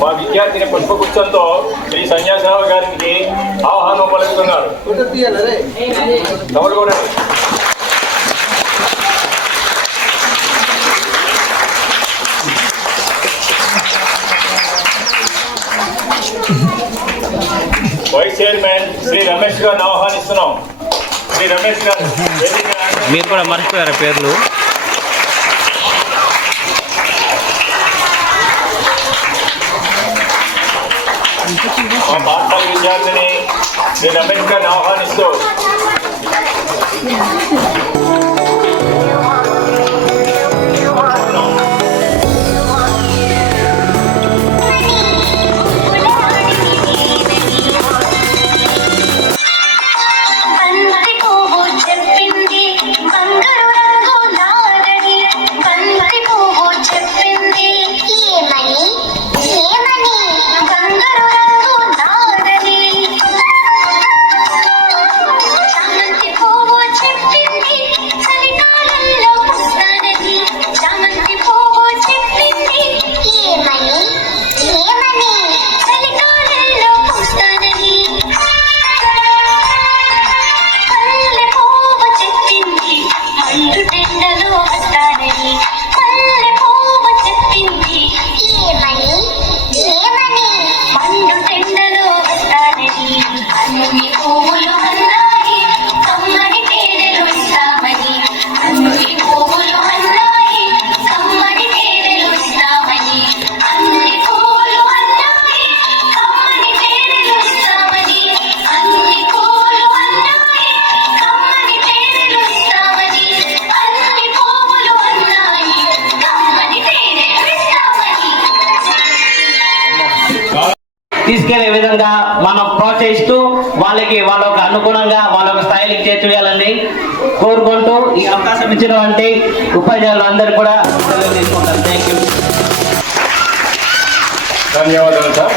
మా విద్యార్థిని పుష్పగుచ్చంతో శ్రీ సన్యాసరావు గారికి ఆహ్వానం పలుకుతున్నారు. కూడా వైస్ చైర్మన్ శ్రీ రమేష్ గారిని ఆహ్వానిస్తున్నాం. శ్రీ రమేష్ గారు మీరు కూడా మర్చిపోయారా పేర్లు? మా పాఠశాల విద్యార్థిని శ్రీ రమేష్ గారిని ఆహ్వానిస్తూ తీసుకెళ్లే విధంగా మనం ప్రోత్సహిస్తూ వాళ్ళకి వాళ్ళకు అనుగుణంగా వాళ్ళ స్థాయికి చేర్చేయాలని కోరుకుంటూ ఈ అవకాశం ఇచ్చినటువంటి ఉపాధ్యాయులు అందరూ కూడా తీసుకుంటారు. Thank you. ధన్యవాదాలు సార్.